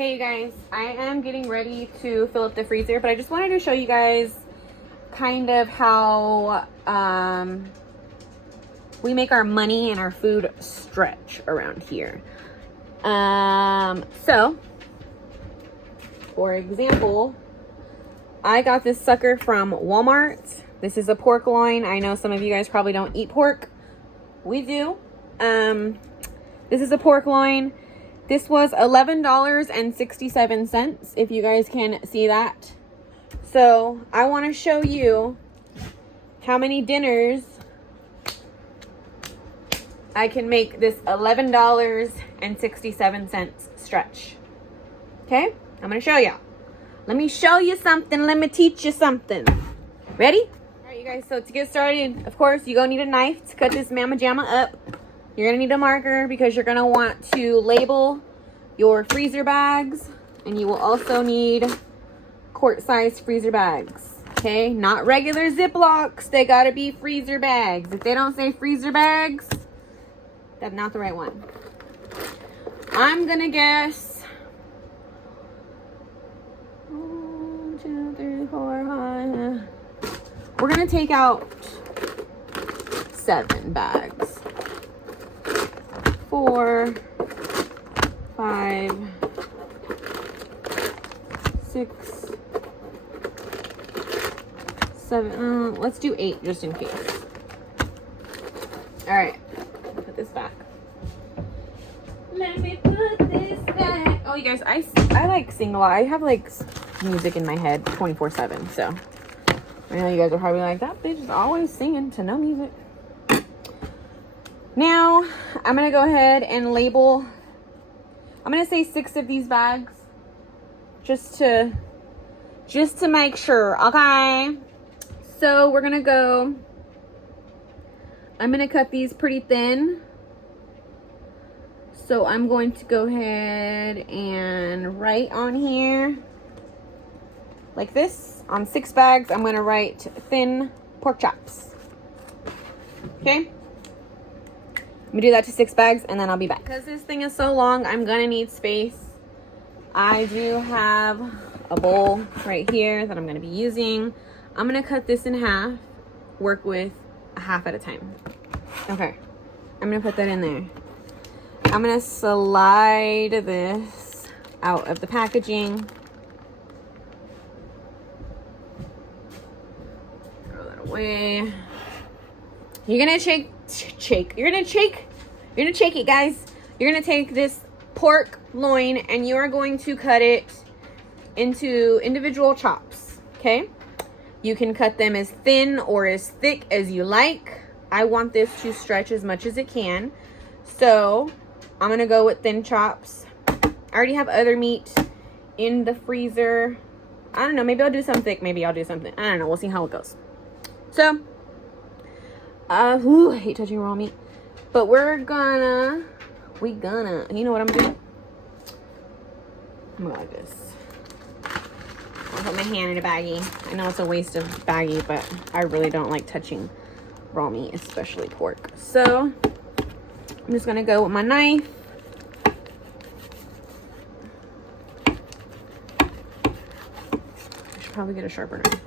Hey you guys, I am getting ready to fill up the freezer, but I just wanted to show you guys kind of how we make our money and our food stretch around here. So for example, I got this sucker from Walmart. This is a pork loin. I know some of you guys probably don't eat pork. We do. This is a pork loin. This was $11.67, if you guys can see that. So I want to show you how many dinners I can make this $11.67 stretch. Okay, I'm going to show you. Let me show you something. Let me teach you something. Ready? All right, you guys, so to get started, of course, you're going to need a knife to cut this mamma jamma up. You're going to need a marker because you're going to want to label your freezer bags. And you will also need quart-sized freezer bags. Okay? Not regular Ziplocs. They got to be freezer bags. If they don't say freezer bags, that's not the right one. I'm going to guess 1, 2, 3, 4, 5. We're going to take out 7 bags. 4, 5, 6, 7. Let's do 8 just in case. All right, put this back. Let me put this back. Oh, you guys, I like sing a lot. I have like music in my head 24/7. So I know you guys are probably like, that bitch is always singing to no music. Now, I'm going to go ahead and label, I'm going to say 6 of these bags just to make sure, okay? So, we're going to go, I'm going to cut these pretty thin. So, I'm going to go ahead and write on here, like this, on 6 bags, I'm going to write thin pork chops. Okay? I'm gonna do that to 6 bags and then I'll be back. Because this thing is so long, I'm gonna need space. I do have a bowl right here that I'm gonna be using. I'm gonna cut this in half, work with a half at a time. Okay, I'm gonna put that in there. I'm gonna slide this out of the packaging. Throw that away. You're gonna shake it, guys. You're gonna take this pork loin and you are going to cut it into individual chops. Okay, you can cut them as thin or as thick as you like. I want this to stretch as much as it can, so I'm gonna go with thin chops. I already have other meat in the freezer. I don't know, maybe I'll do some thick, maybe I'll do something, I don't know, we'll see how it goes. So I hate touching raw meat. But you know what I'm doing? I'm gonna like this. I'll put my hand in a baggie. I know it's a waste of baggie, but I really don't like touching raw meat, especially pork. So I'm just gonna go with my knife. I should probably get a sharper knife.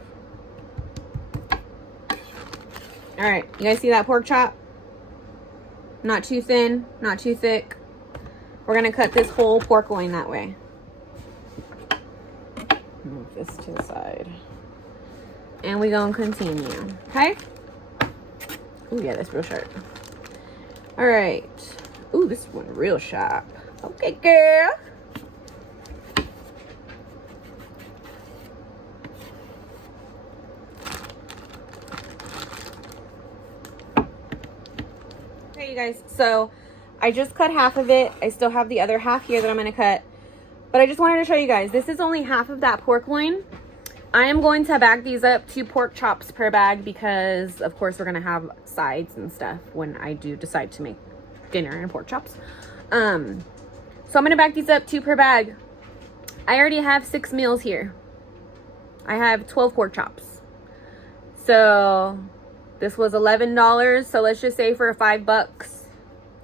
All right, you guys see that pork chop? Not too thin, not too thick. We're gonna cut this whole pork loin that way. Move this to the side. And we gonna continue, okay? Ooh, yeah, that's real sharp. All right. Ooh, this one real sharp. Okay, girl. You guys, so I just cut half of it. I still have the other half here that I'm going to cut, but I just wanted to show you guys, this is only half of that pork loin. I am going to bag these up 2 pork chops per bag because of course we're going to have sides and stuff when I do decide to make dinner and pork chops. So I'm going to bag these up 2 per bag. I already have 6 meals here. I have 12 pork chops. So this was $11, so let's just say for $5,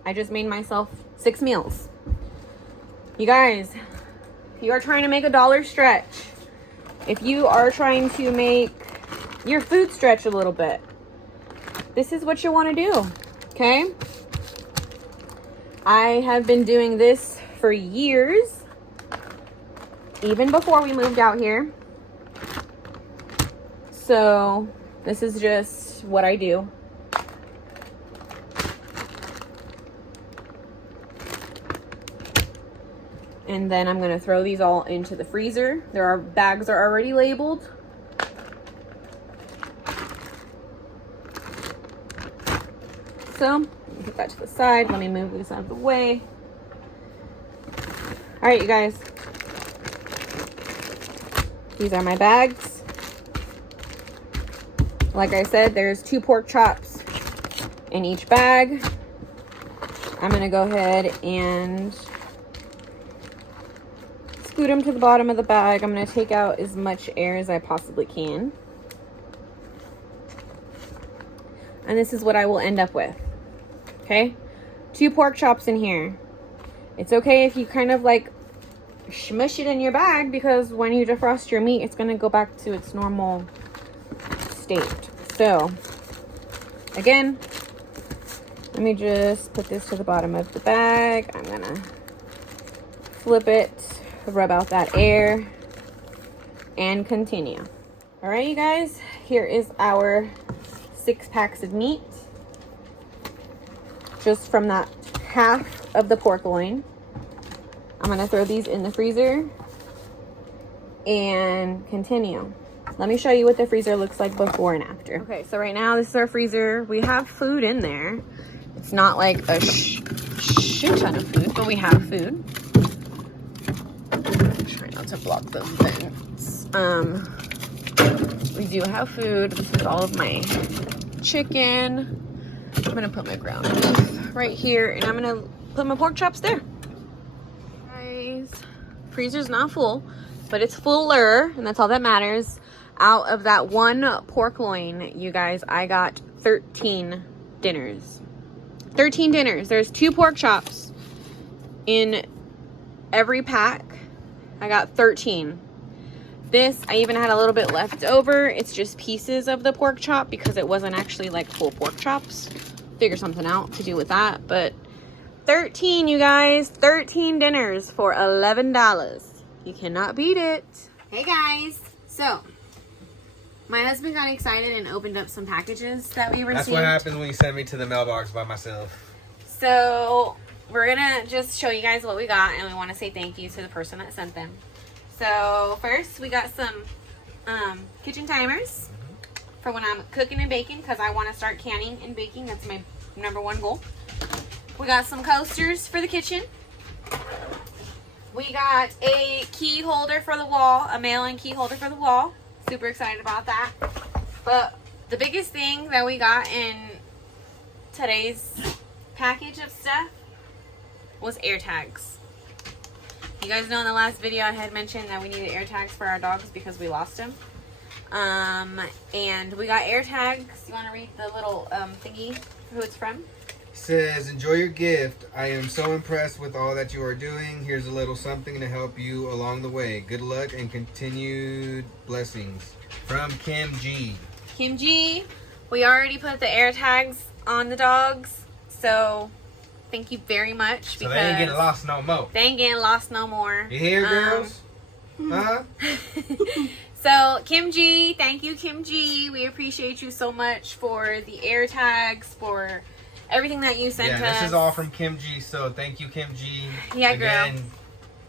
I just made myself 6 meals. You guys, if you are trying to make a dollar stretch, if you are trying to make your food stretch a little bit, this is what you want to do, okay? I have been doing this for years, even before we moved out here. So this is just what I do. And then I'm going to throw these all into the freezer. Bags are already labeled. So, put that to the side. Let me move this out of the way. All right, you guys. These are my bags. Like I said, there's 2 pork chops in each bag. I'm going to go ahead and scoot them to the bottom of the bag. I'm going to take out as much air as I possibly can. And this is what I will end up with. Okay? 2 pork chops in here. It's okay if you kind of like smush it in your bag, because when you defrost your meat, it's going to go back to its normal state. So, again, let me just put this to the bottom of the bag. I'm going to flip it, rub out that air, and continue. All right, you guys, here is our 6 packs of meat, just from that half of the pork loin. I'm going to throw these in the freezer and continue. Let me show you what the freezer looks like before and after. Okay, so right now this is our freezer. We have food in there. It's not like a shit ton of food, but we have food. Try not to block the vents. We do have food. This is all of my chicken. I'm gonna put my ground beef right here, and I'm gonna put my pork chops there. Guys, freezer's not full, but it's fuller, and that's all that matters. Out of that 1 pork loin, you guys, I got 13 dinners. 13 dinners. There's 2 pork chops in every pack. I got 13. This, I even had a little bit left over. It's just pieces of the pork chop because it wasn't actually like full pork chops. Figure something out to do with that. But 13, you guys. 13 dinners for $11. You cannot beat it. Hey guys. So, my husband got excited and opened up some packages that we received. That's what happens when you send me to the mailbox by myself. So, we're going to just show you guys what we got, and we want to say thank you to the person that sent them. So, first, we got some kitchen timers for when I'm cooking and baking, because I want to start canning and baking. That's my #1 goal. We got some coasters for the kitchen. We got a key holder for the wall, a mail-in key holder for the wall. Super excited about that. But the biggest thing that we got in today's package of stuff was air tags. You guys know in the last video I had mentioned that we needed air tags for our dogs because we lost them. And we got air tags. You want to read the little thingy, who it's from? Says, enjoy your gift. I am so impressed with all that you are doing. Here's a little something to help you along the way. Good luck and continued blessings. From Kim G. Kim G. We already put the air tags on the dogs, so thank you very much. So they ain't getting lost no more. They ain't getting lost no more. You hear, girls? Huh? So, Kim G, thank you, Kim G. We appreciate you so much for the air tags, for everything that you sent us. Yeah, this is all from Kim G, so thank you, Kim G. Yeah, Again, girl.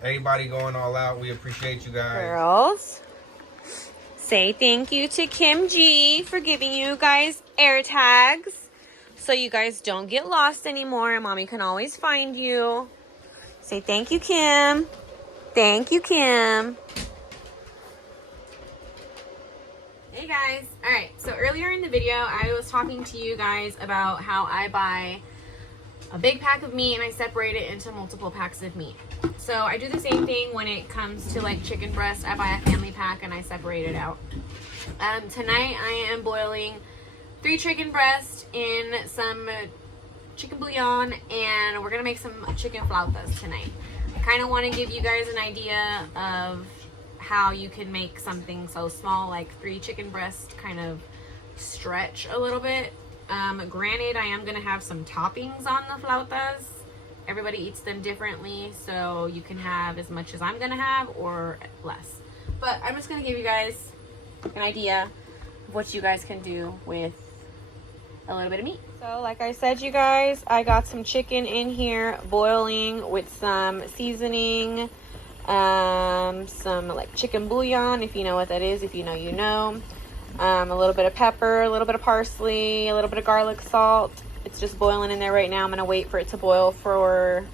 Everybody going all out. We appreciate you guys. Girls, say thank you to Kim G for giving you guys air tags so you guys don't get lost anymore and Mommy can always find you. Say thank you, Kim. Thank you, Kim. Hey guys. Alright, so earlier in the video I was talking to you guys about how I buy a big pack of meat and I separate it into multiple packs of meat. So I do the same thing when it comes to like chicken breast. I buy a family pack and I separate it out. Tonight I am boiling 3 chicken breasts in some chicken bouillon, and we're gonna make some chicken flautas tonight. I kind of want to give you guys an idea of how you can make something so small, like 3 chicken breasts, kind of stretch a little bit. Granted, I am going to have some toppings on the flautas. Everybody eats them differently, so you can have as much as I'm going to have or less. But I'm just going to give you guys an idea of what you guys can do with a little bit of meat. So like I said, you guys, I got some chicken in here boiling with some seasoning, some like chicken bouillon, if you know what that is. If you know, you know. A little bit of pepper, a little bit of parsley, a little bit of garlic salt. It's just boiling in there right now. I'm gonna wait for it to boil for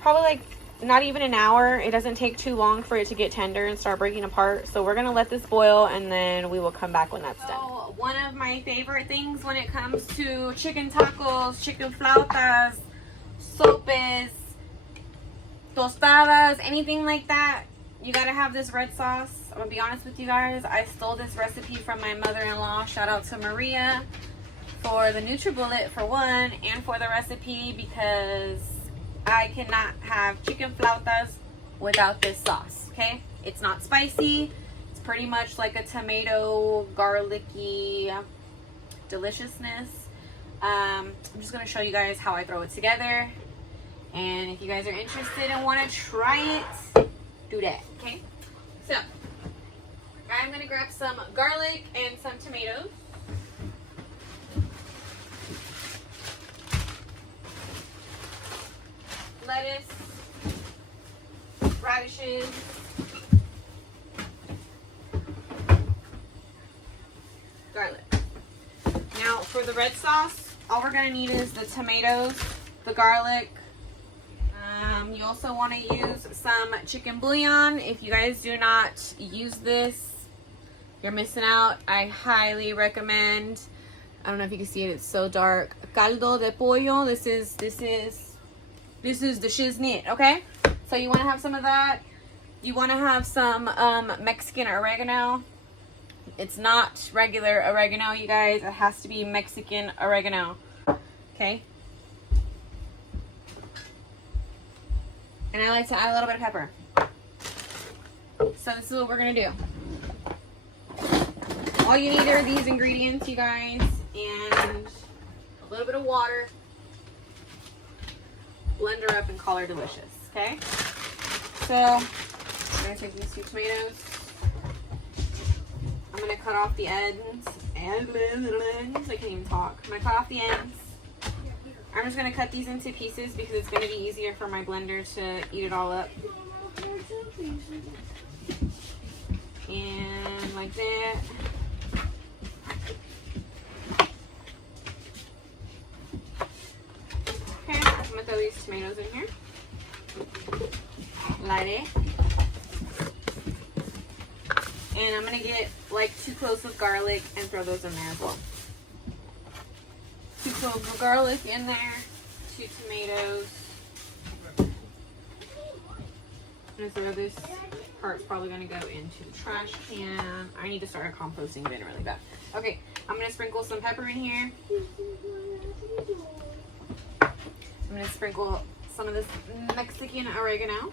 probably like not even an hour. It doesn't take too long for it to get tender and start breaking apart. So we're gonna let this boil and then we will come back when that's done. One of my favorite things when it comes to chicken tacos, chicken flautas, sopes, tostadas, anything like that, you gotta have this red sauce. I'm gonna be honest with you guys, I stole this recipe from my mother-in-law. Shout out to Maria for the NutriBullet for one, and for the recipe, because I cannot have chicken flautas without this sauce. Okay, it's not spicy. It's pretty much like a tomato garlicky deliciousness. I'm just gonna show you guys how I throw it together, and if you guys are interested and want to try it, do that. Okay, so I'm gonna grab some garlic and some tomatoes. Lettuce, radishes, garlic. Now for the red sauce, all we're gonna need is the tomatoes, the garlic. You also want to use some chicken bouillon. If you guys do not use this, you're missing out. I highly recommend. I don't know if you can see it, it's so dark. Caldo de pollo. This is the shiznit, okay? So you want to have some of that. You want to have some Mexican oregano. It's not regular oregano, you guys. It has to be Mexican oregano, okay? And I like to add a little bit of pepper. So this is what we're going to do. All you need are these ingredients, you guys, and a little bit of water. Blend her up and call her delicious, okay? So I'm going to take these 2 tomatoes. I'm going to cut off the ends. I can't even talk. I'm going to cut off the ends. I'm just going to cut these into pieces because it's going to be easier for my blender to eat it all up. And like that. Okay, I'm going to throw these tomatoes in here. Like that. And I'm going to get like 2 cloves of garlic and throw those in there as well. 2 cloves of garlic in there, 2 tomatoes. I'm gonna throw this part's probably gonna go into the trash can. I need to start a composting bin really bad. Okay, I'm gonna sprinkle some pepper in here. I'm gonna sprinkle some of this Mexican oregano.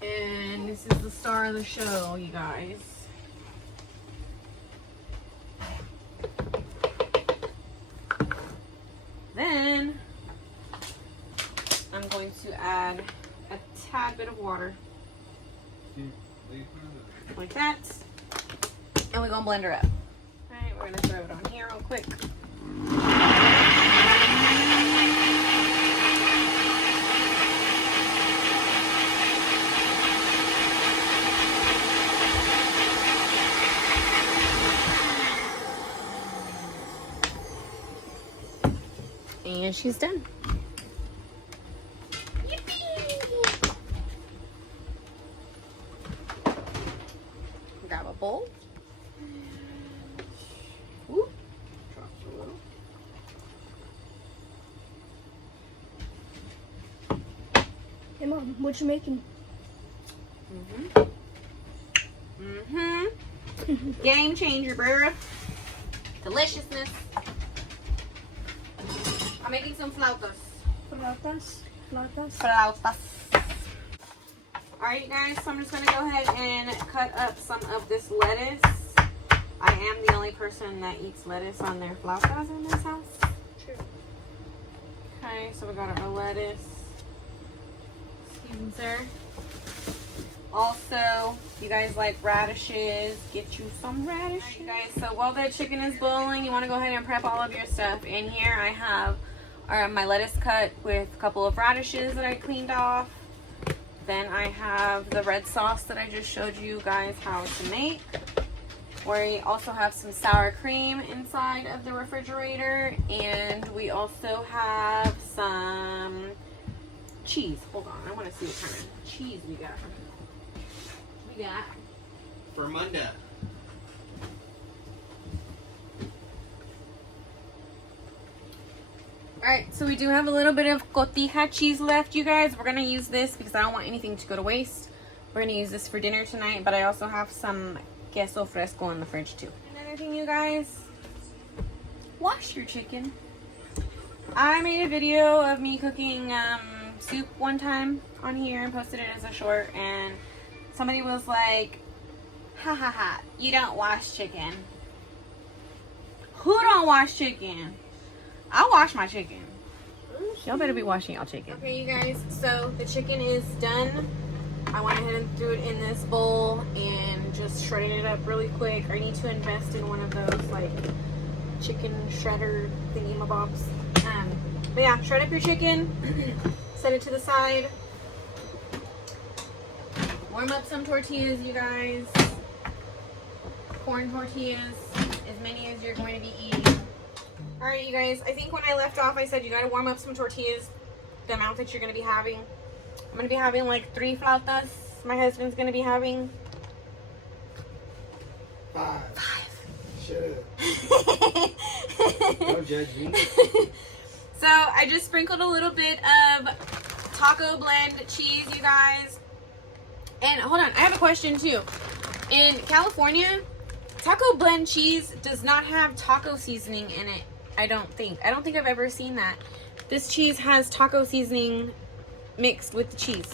And this is the star of the show, you guys. Then I'm going to add a tad bit of water, like that, and we're gonna blend her up. All right, we're gonna throw it on here real quick. And she's done. Yippee! Grab a bowl. Ooh. Drop a little. Hey Mom, what you making? Game changer, bruh. Deliciousness. I'm making some flautas. Flautas. Alright guys, so I'm just going to go ahead and cut up some of this lettuce. I am the only person that eats lettuce on their flautas in this house. True. Okay, so we got our lettuce. Caesar. Also, you guys like radishes, get you some radishes. Alright guys, so while the chicken is boiling, you want to go ahead and prep all of your stuff. In here I have my lettuce cut with a couple of radishes that I cleaned off. Then I have the red sauce that I just showed you guys how to make. We also have some sour cream inside of the refrigerator. And we also have some cheese. Hold on, I want to see what kind of cheese we got. We got Fermunda. Alright, so we do have a little bit of cotija cheese left, you guys. We're going to use this because I don't want anything to go to waste. We're going to use this for dinner tonight, but I also have some queso fresco in the fridge too. Another thing, you guys, wash your chicken. I made a video of me cooking soup one time on here and posted it as a short, and somebody was like, ha ha ha, you don't wash chicken. Who don't wash chicken? I wash my chicken. Y'all better be washing y'all chicken. Okay, you guys, so the chicken is done. I went ahead and threw it in this bowl and just shredded it up really quick. I need to invest in one of those like chicken shredder thingy-mabobs. But yeah, shred up your chicken, set it to the side. Warm up some tortillas, you guys. Corn tortillas, as many as you're going to be eating. Alright, you guys, I think when I left off, I said you gotta warm up some tortillas, the amount that you're gonna be having. I'm gonna be having like 3 flautas. My husband's gonna be having 5. Shut up. Don't judge me. So I just sprinkled a little bit of taco blend cheese, you guys. And hold on, I have a question too. In California, taco blend cheese does not have taco seasoning in it. I don't think I've ever seen that. This cheese has taco seasoning mixed with the cheese.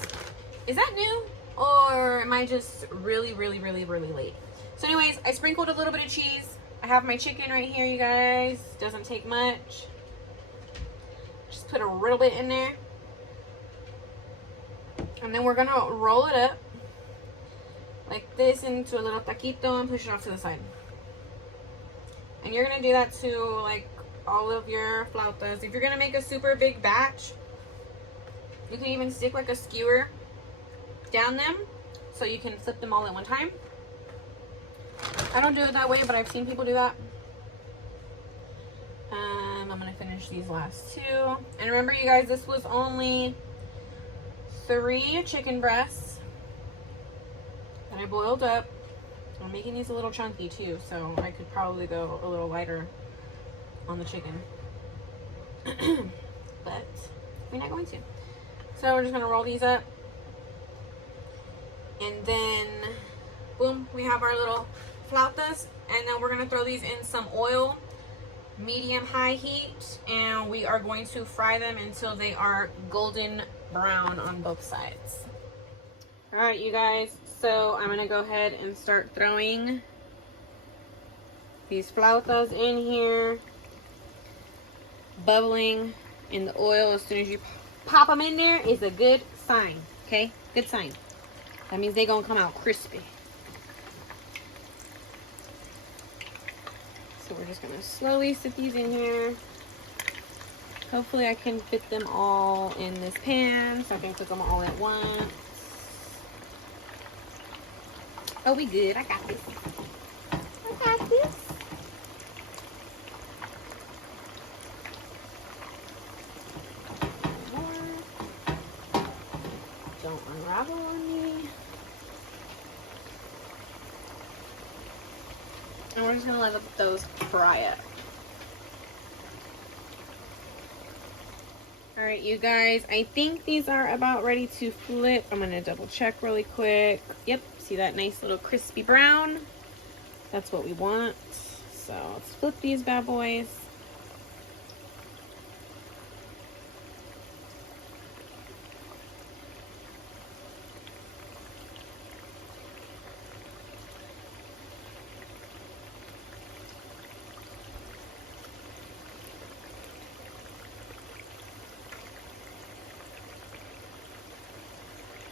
Is that new? Or am I just really late? So anyways, I sprinkled a little bit of cheese. I have my chicken right here, you guys. Doesn't take much. Just put a little bit in there. And then we're gonna roll it up like this into a little taquito and push it off to the side. And you're gonna do that to like all of your flautas. If you're gonna make a super big batch, you can even stick like a skewer down them so you can flip them all at one time. I don't do it that way, but I've seen people do that. I'm gonna finish these last 2. And remember, you guys, this was only 3 chicken breasts that I boiled up. I'm making these a little chunky too, so I could probably go a little lighter on the chicken. But we're not going to. So we're just gonna roll these up. And then, boom, we have our little flautas. And then we're gonna throw these in some oil, medium-high heat. And we are going to fry them until they are golden brown on both sides. All right, you guys. So I'm gonna go ahead and start throwing these flautas in here, bubbling in the oil. As soon as you pop them in there is a good sign, okay? Good sign. That means they're gonna come out crispy. So we're just gonna slowly sit these in here. Hopefully I can fit them all in this pan so I can cook them all at once. Oh, we good. I got this. I got this. More. Don't unravel on me. And we're just going to let those fry up. Alright, you guys. I think these are about ready to flip. I'm going to double check really quick. Yep. See that nice little crispy brown? That's what we want. So let's flip these bad boys.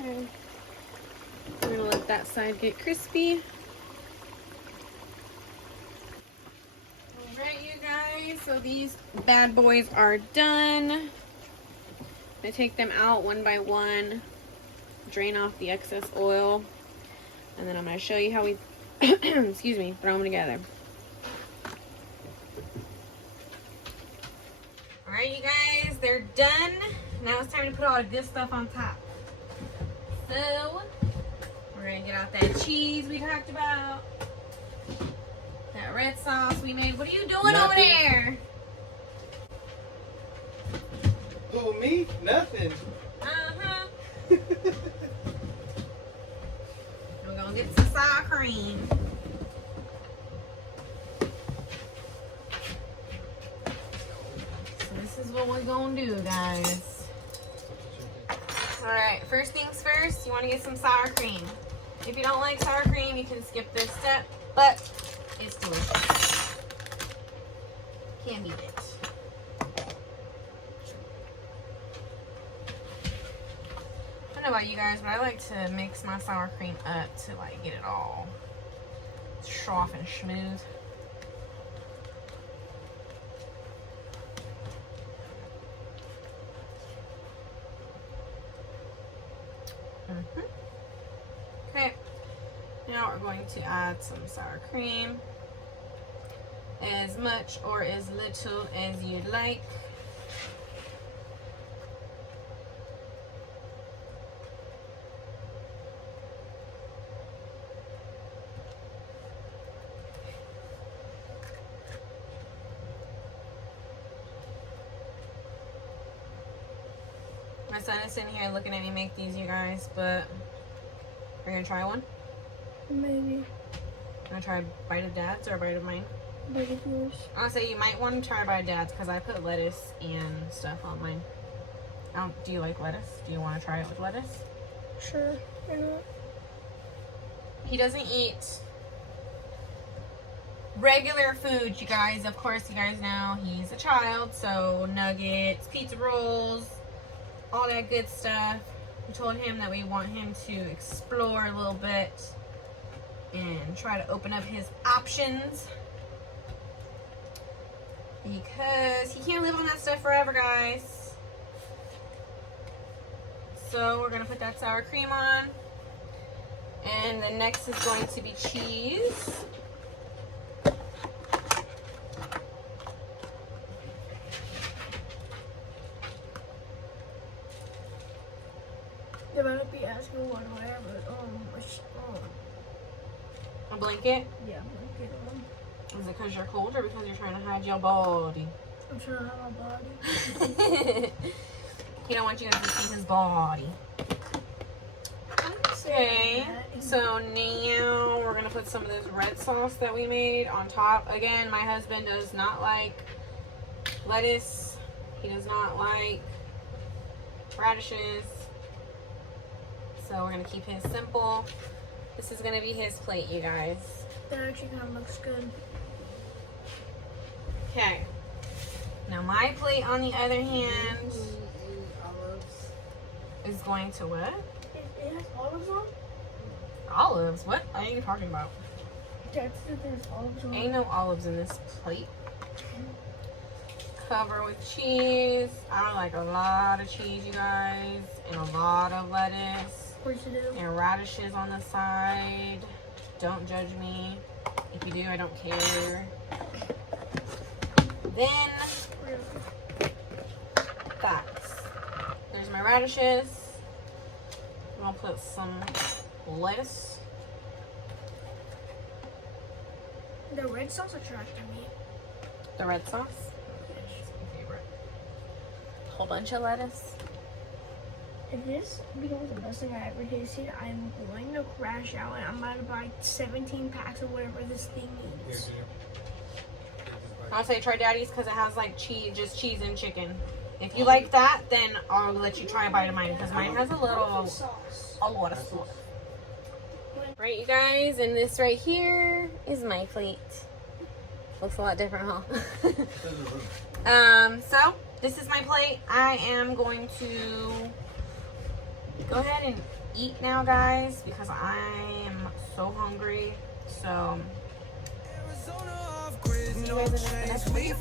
Okay. I'm gonna let that side get crispy. Alright, you guys, so these bad boys are done. I take them out one by one, drain off the excess oil, and then I'm going to show you how we, excuse me, throw them together. Alright, you guys, they're done. Now it's time to put all the good stuff on top. So, we're going to get out that cheese we talked about. That red sauce we made. What are you doing over there? Oh, me? Nothing. Uh-huh. We're gonna get some sour cream. So this is what we're gonna do, guys. Alright, first things first, you want to get some sour cream. If you don't like sour cream, you can skip this step, but it's delicious. Can't beat it. I don't know about you guys, but I like to mix my sour cream up to like get it all soft and smooth. Okay, now we're going to add some sour cream, as much or as little as you'd like. My son is sitting here looking at me make these, you guys, but we're gonna try one. Maybe. Gonna try a bite of Dad's or a bite of mine? Bite of yours. I'll say you might want to try a bite of Dad's because I put lettuce and stuff on mine. Do you like lettuce? Do you want to try it with lettuce? Sure. Why not? He doesn't eat regular food, you guys. Of course, you guys know he's a child, so nuggets, pizza rolls, all that good stuff. We told him that we want him to explore a little bit and try to open up his options because he can't live on that stuff forever, guys. So we're gonna put that sour cream on, and the next is going to be cheese. They might be asking what do I have A blanket? Yeah, blanket on. Is it because you're cold or because you're trying to hide your body? I'm trying to hide my body. He don't want you guys to see his body. Okay, so now we're gonna put some of this red sauce that we made on top. Again, my husband does not like lettuce. He does not like radishes. So we're gonna keep his simple. This is gonna be his plate, you guys. That actually kind of looks good. Okay. Now my plate, on the other hand, is going to what? It has olives on? Olives? What are you talking about? Dad said there's olives on. Ain't no olives in this plate. Cover with cheese. I like a lot of cheese, you guys, and a lot of lettuce. And radishes on the side. Don't judge me. If you do, I don't care. Then, there's my radishes. I'm gonna put some lettuce. The red sauce attracted me. The red sauce? It's my favorite. Whole bunch of lettuce. If this becomes the best thing I ever tasted, I'm going to crash out and I'm going to buy 17 packs of whatever this thing needs. I'll say try Daddy's because it has like cheese, just cheese and chicken. If you like that, then I'll let you try a bite of mine because mine has a lot of sauce. Right, you guys, and this right here is my plate. Looks a lot different, huh? So this is my plate. I am going to go ahead and eat now, guys, because I am so hungry. So, see you guys in the next video.